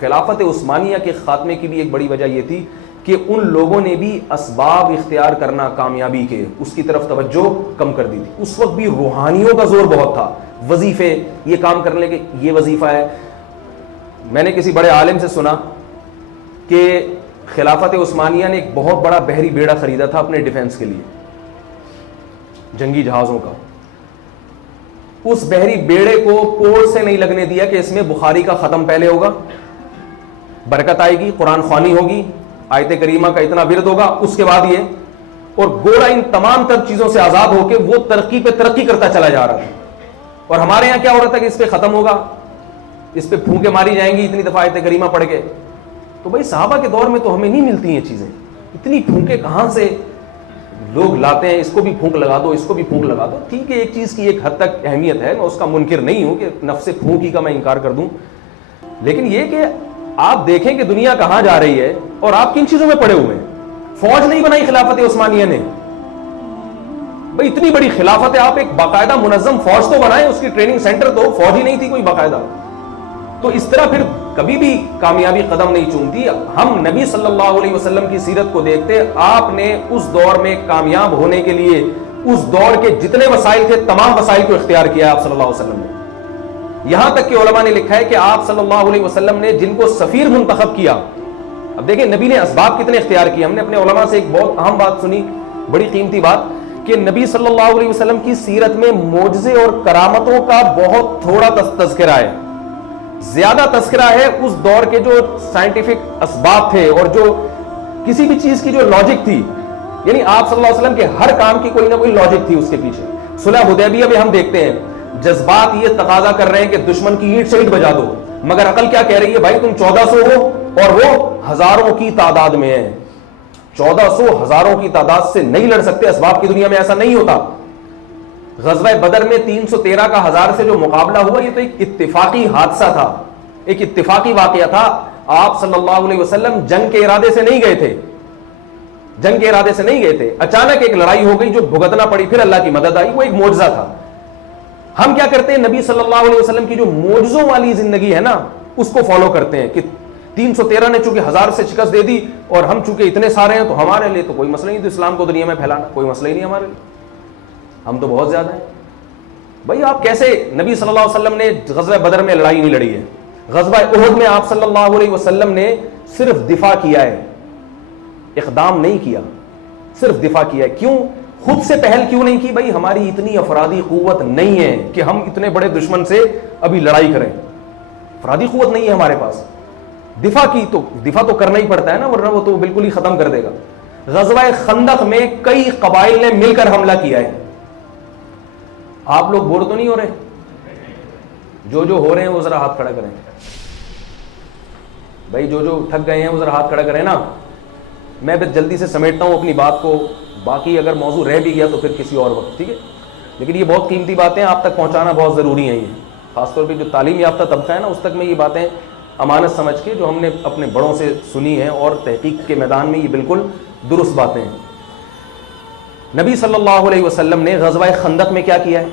خلافت عثمانیہ کے خاتمے کی بھی ایک بڑی وجہ یہ تھی کہ ان لوگوں نے بھی اسباب اختیار کرنا کامیابی کے اس کی طرف توجہ کم کر دی تھی. اس وقت بھی روحانیوں کا زور بہت تھا, وظیفے, یہ کام کرنے کے یہ وظیفہ ہے. میں نے کسی بڑے عالم سے سنا کہ خلافت عثمانیہ نے ایک بہت بڑا بحری بیڑا خریدا تھا اپنے ڈیفنس کے لیے, جنگی جہازوں کا. اس بحری بیڑے کو پورٹ سے نہیں لگنے دیا کہ اس میں بخاری کا ختم پہلے ہوگا, برکت آئے گی, قرآن خوانی ہوگی, آیت کریمہ کا اتنا ورد ہوگا, اس کے بعد یہ, اور گوڑا ان تمام تر چیزوں سے آزاد ہو کے وہ ترقی پہ ترقی کرتا چلا جا رہا تھا. اور ہمارے یہاں کیا ہو رہا تھا کہ اس پہ ختم ہوگا, اس پہ پھونکے ماری جائیں گی اتنی دفعہ آیت کریمہ پڑھ کے. تو بھائی صحابہ کے دور میں تو ہمیں نہیں ملتی ہیں چیزیں, اتنی پھونکے کہاں سے لوگ لاتے ہیں, اس کو بھی پھونک لگا دو, اس کو بھی پھونک لگا دو. ٹھیک ہے, ایک چیز کی ایک حد تک اہمیت ہے, میں اس کا منکر نہیں ہوں کہ نفس پھونک ہی کا میں انکار کر دوں, لیکن یہ کہ آپ دیکھیں کہ دنیا کہاں جا رہی ہے اور آپ کن چیزوں میں پڑے ہوئے ہیں. فوج نہیں بنائی خلافت عثمانیہ نے, بھائی اتنی بڑی خلافت ہے, آپ ایک باقاعدہ منظم فوج تو بنائیں, اس کی ٹریننگ سینٹر تو فوج ہی نہیں تھی کوئی باقاعدہ. تو اس طرح پھر کبھی بھی کامیابی قدم نہیں چومتی. ہم نبی صلی اللہ علیہ وسلم کی سیرت کو دیکھتے, آپ نے اس دور میں کامیاب ہونے کے لیے اس دور کے جتنے وسائل تھے تمام وسائل کو اختیار کیا آپ صلی اللہ علیہ وسلم نے. یہاں تک کہ علماء نے لکھا ہے کہ آپ صلی اللہ علیہ وسلم نے جن کو سفیر منتخب کیا, اب دیکھیں نبی نے اسباب کتنے اختیار کیے. ہم نے اپنے علماء سے ایک بہت اہم بات سنی, بڑی قیمتی بات, کہ نبی صلی اللہ علیہ وسلم کی سیرت میں معجزے اور کرامتوں کا بہت تھوڑا تذکرہ ہے, زیادہ تذکرہ ہے اس دور کے جو سائنٹیفک اسباب تھے اور جو کسی بھی چیز کی جو لاجک تھی, یعنی آپ صلی اللہ علیہ وسلم کے ہر کام کی کوئی نہ کوئی لاجک تھی اس کے پیچھے. صلح حدیبیہ میں ہم دیکھتے ہیں جذبات یہ تقاضا کر رہے ہیں کہ دشمن کی اینٹ سے اینٹ بجا دو, مگر عقل کیا کہہ رہی ہے, بھائی تم 1400 ہو اور وہ ہزاروں کی تعداد میں ہے, 1400 ہزاروں کی تعداد سے نہیں لڑ سکتے. اسباب کی دنیا میں ایسا نہیں ہوتا. غزوہ بدر میں 313 کا 1000 سے جو مقابلہ ہوا, یہ تو ایک اتفاقی حادثہ تھا, ایک اتفاقی واقعہ تھا. آپ صلی اللہ علیہ وسلم جنگ کے ارادے سے نہیں گئے تھے, جنگ کے ارادے سے نہیں گئے تھے, اچانک ایک لڑائی ہو گئی جو بھگتنا پڑی, پھر اللہ کی مدد آئی, وہ ایک معجزہ تھا. ہم کیا کرتے ہیں, نبی صلی اللہ علیہ وسلم کی جو معجزوں والی زندگی ہے نا اس کو فالو کرتے ہیں کہ 313 نے چونکہ 1000 سے شکست دے دی اور ہم چونکہ اتنے سارے ہیں تو ہمارے لیے تو کوئی مسئلہ نہیں, تو اسلام کو دنیا میں پھیلانا کوئی مسئلہ ہی نہیں ہمارے لیے, ہم تو بہت زیادہ ہیں. بھائی آپ کیسے, نبی صلی اللہ علیہ وسلم نے غزوہ بدر میں لڑائی نہیں لڑی ہے, غزوہ احد میں آپ صلی اللہ علیہ وسلم نے صرف دفاع کیا ہے, اقدام نہیں کیا, صرف دفاع کیا ہے. کیوں, خود سے پہل کیوں نہیں کی؟ بھائی ہماری اتنی افرادی قوت نہیں ہے کہ ہم اتنے بڑے دشمن سے ابھی لڑائی کریں, افرادی قوت نہیں ہے ہمارے پاس. دفاع کی تو دفاع تو کرنا ہی پڑتا ہے نا, ورنہ وہ تو بالکل ہی ختم کر دے گا. غزوہ خندق میں کئی قبائل نے مل کر حملہ کیا ہے. آپ لوگ بور تو نہیں ہو رہے؟ جو ہو رہے ہیں وہ ذرا ہاتھ کھڑا کریں بھائی, جو تھک گئے ہیں وہ ذرا ہاتھ کھڑا کریں نا. میں بس جلدی سے سمیٹتا ہوں اپنی بات کو, باقی اگر موضوع رہ بھی گیا تو پھر کسی اور وقت, ٹھیک ہے. لیکن یہ بہت قیمتی باتیں آپ تک پہنچانا بہت ضروری ہے, یہ خاص طور پہ جو تعلیم یافتہ طبقہ ہے نا اس تک میں یہ باتیں امانت سمجھ کے جو ہم نے اپنے بڑوں سے سنی ہیں اور تحقیق کے میدان میں یہ بالکل درست باتیں ہیں. نبی صلی اللہ علیہ وسلم نے غزوہ خندق میں کیا کیا ہے,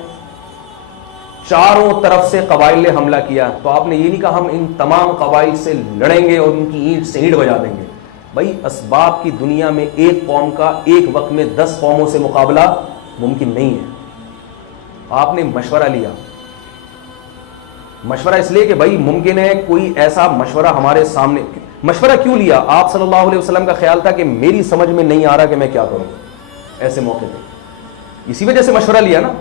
چاروں طرف سے قبائل نے حملہ کیا. تو آپ نے یہ نہیں کہا ہم ان تمام قبائل سے لڑیں گے اور ان کی اینٹ سے اینٹ بجا دیں گے. بھائی اسباب کی دنیا میں ایک قوم کا ایک وقت میں 10 قوموں سے مقابلہ ممکن نہیں ہے. آپ نے مشورہ لیا, مشورہ اس لیے کہ بھائی ممکن ہے کوئی ایسا مشورہ ہمارے سامنے. مشورہ کیوں لیا؟ آپ صلی اللہ علیہ وسلم کا خیال تھا کہ میری سمجھ میں نہیں آ رہا کہ میں کیا کروں ایسے موقع پہ, اسی وجہ سے مشورہ لیا نا.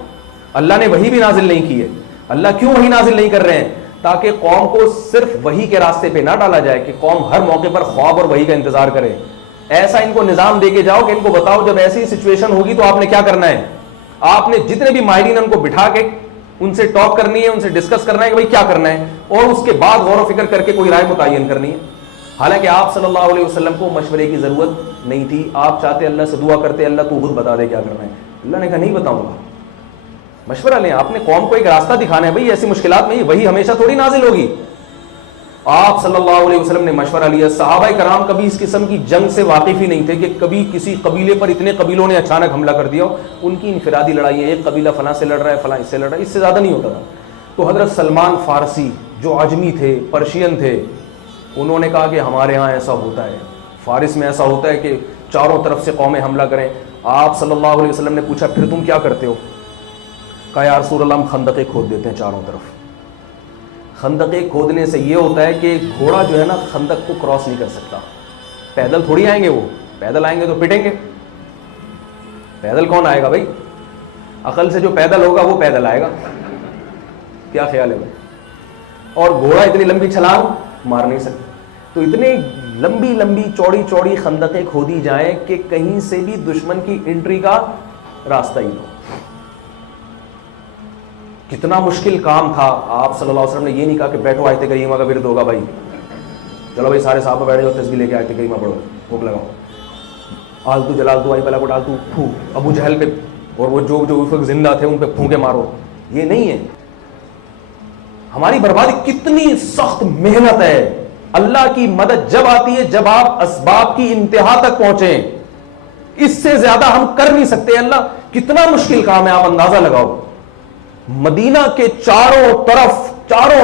اللہ نے وحی بھی نازل نہیں کی ہے. اللہ کیوں وحی نازل نہیں کر رہے ہیں؟ تاکہ قوم کو صرف وحی کے راستے پہ نہ ڈالا جائے کہ قوم ہر موقع پر خواب اور وحی کا انتظار کرے. ایسا ان کو نظام دے کے جاؤ کہ ان کو بتاؤ جب ایسی سچویشن ہوگی تو آپ نے کیا کرنا ہے. آپ نے جتنے بھی ماہرین ان کو بٹھا کے ان سے ٹاک کرنی ہے, ان سے ڈسکس کرنا ہے کہ بھائی کیا کرنا ہے, اور اس کے بعد غور و فکر کر کے کوئی رائے متعین کرنی ہے. حالانکہ آپ صلی اللہ علیہ وسلم کو مشورے کی ضرورت نہیں تھی. آپ چاہتے اللہ سے دعا کرتے اللہ تو خود بتا دے کیا کرنا ہے. اللہ نے کہا نہیں بتاؤں گا, مشورہ لیں. آپ نے قوم کو ایک راستہ دکھانا ہے. بھائی ایسی مشکلات میں وہی ہمیشہ تھوڑی نازل ہوگی. آپ صلی اللہ علیہ وسلم نے مشورہ لیا. صحابہ کرام کبھی اس قسم کی جنگ سے واقف ہی نہیں تھے کہ کبھی کسی قبیلے پر اتنے قبیلوں نے اچانک حملہ کر دیا. ان کی انفرادی لڑائی ہے, ایک قبیلہ فلاں سے لڑ رہا ہے, فلاں اس سے لڑ رہا ہے, اس سے زیادہ نہیں ہوتا تھا. تو حضرت سلمان فارسی جو عجمی تھے, پرشین تھے, انہوں نے کہا کہ ہمارے ہاں ایسا ہوتا ہے, فارس میں ایسا ہوتا ہے کہ چاروں طرف سے قومیں حملہ کریں. آپ صلی اللہ علیہ وسلم نے پوچھا پھر تم کیا کرتے ہو؟ کہا یا رسول اللہ ہم خندقیں کھود دیتے ہیں چاروں طرف. خندقیں کھودنے سے یہ ہوتا ہے کہ گھوڑا جو ہے نا خندق کو کراس نہیں کر سکتا. پیدل تھوڑی آئیں گے, وہ پیدل آئیں گے تو پٹیں گے. پیدل کون آئے گا بھائی؟ عقل سے جو پیدل ہوگا وہ پیدل آئے گا. کیا خیال ہے بھائی؟ اور گھوڑا اتنی لمبی چھلانگ مار نہیں سکتا. تو اتنی لمبی لمبی چوڑی چوڑی خندقیں کھودی جائیں کہ کہیں سے بھی دشمن کی انٹری کا راستہ ہی نہ ہو. کتنا مشکل کام تھا. آپ صلی اللہ علیہ وسلم نے یہ نہیں کہا کہ بیٹھو آیت کریمہ کا ورد ہوگا بھائی, چلو بھائی سارے صحابہ بیٹھے ہو تسبیح لے کے آیت کریمہ پڑھو, بھوک لگاؤ, آلتو جلالتو آئی پلا کو ڈالتو پھو, ابو جہل پہ اور وہ جو اس وقت زندہ تھے ان پہ پھونکے مارو. یہ نہیں ہے. ہماری بربادی کتنی سخت محنت ہے. اللہ کی مدد جب آتی ہے جب آپ اسباب کی انتہا تک پہنچیں. اس سے زیادہ ہم کر نہیں سکتے. اللہ کتنا مشکل کام ہے, آپ اندازہ لگاؤ. مدینہ کے چاروں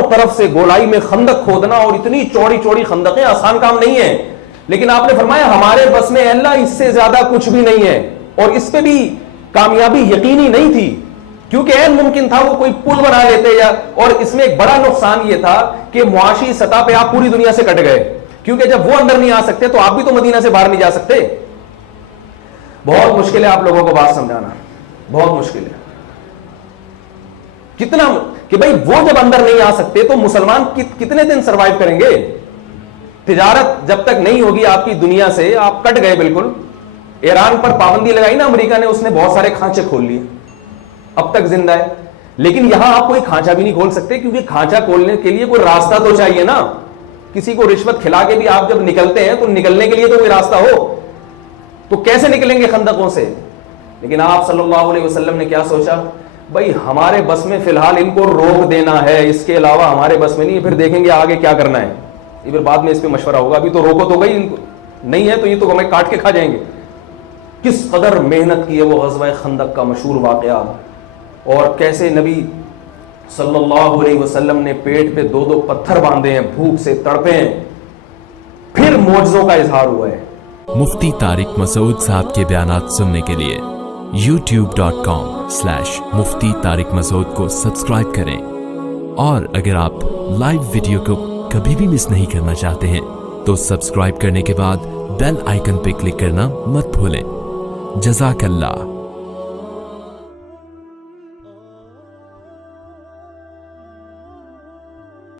طرف سے گولائی میں خندق کھودنا اور اتنی چوڑی چوڑی خندقیں آسان کام نہیں ہے. لیکن آپ نے فرمایا ہمارے بس میں اللہ اس سے زیادہ کچھ بھی نہیں ہے. اور اس پہ بھی کامیابی یقینی نہیں تھی کیونکہ عین ممکن تھا وہ کوئی پل بنا لیتے یا. اور اس میں ایک بڑا نقصان یہ تھا کہ معاشی سطح پہ آپ پوری دنیا سے کٹ گئے, کیونکہ جب وہ اندر نہیں آ سکتے تو آپ بھی تو مدینہ سے باہر نہیں جا سکتے. بہت مشکل ہے آپ لوگوں کو بات سمجھانا, بہت مشکل ہے. کتنا کہ بھائی وہ جب اندر نہیں آ سکتے تو مسلمان کتنے دن سروائیو کریں گے؟ تجارت جب تک نہیں ہوگی آپ کی دنیا سے, آپ کٹ گئے بالکل. ایران پر پابندی لگائی نا امریکہ نے, اس نے بہت سارے کھانچے کھول لیے, اب تک زندہ ہے. لیکن یہاں آپ کوئی کھانچا بھی نہیں کھول سکتے کیونکہ کھانچا کھولنے کے لیے کوئی راستہ تو چاہیے نا. کسی کو رشوت کھلا کے بھی آپ جب نکلتے ہیں تو نکلنے کے لیے تو کوئی راستہ ہو. تو کیسے نکلیں گے خندقوں سے؟ لیکن آپ صلی اللہ علیہ وسلم نے کیا سوچا؟ بھائی ہمارے بس میں فی الحال ان کو روک دینا ہے, اس کے علاوہ ہمارے بس میں نہیں ہے. پھر دیکھیں گے آگے کیا کرنا ہے, یہ پھر بعد میں اس پہ مشورہ ہوگا. ابھی تو روکو تو گئی, ان کو نہیں ہے تو یہ تو ہمیں کاٹ کے کھا جائیں گے. کس قدر محنت کی ہے وہ غزوہ خندق کا مشہور واقعہ, اور کیسے نبی صلی اللہ علیہ وسلم نے پیٹ پہ 2 پتھر باندھے ہیں, بھوک سے تڑپے ہیں, پھر معجزوں کا اظہار ہوا ہے. مفتی طارق مسعود صاحب کے بیانات سننے کے لیے youtube.com/مفتی طارق مسعود کو سبسکرائب کریں, اور اگر آپ لائیو ویڈیو کو کبھی بھی مس نہیں کرنا چاہتے ہیں تو سبسکرائب کرنے کے بعد بیل آئیکن پہ کلک کرنا مت بھولیں. جزاک اللہ.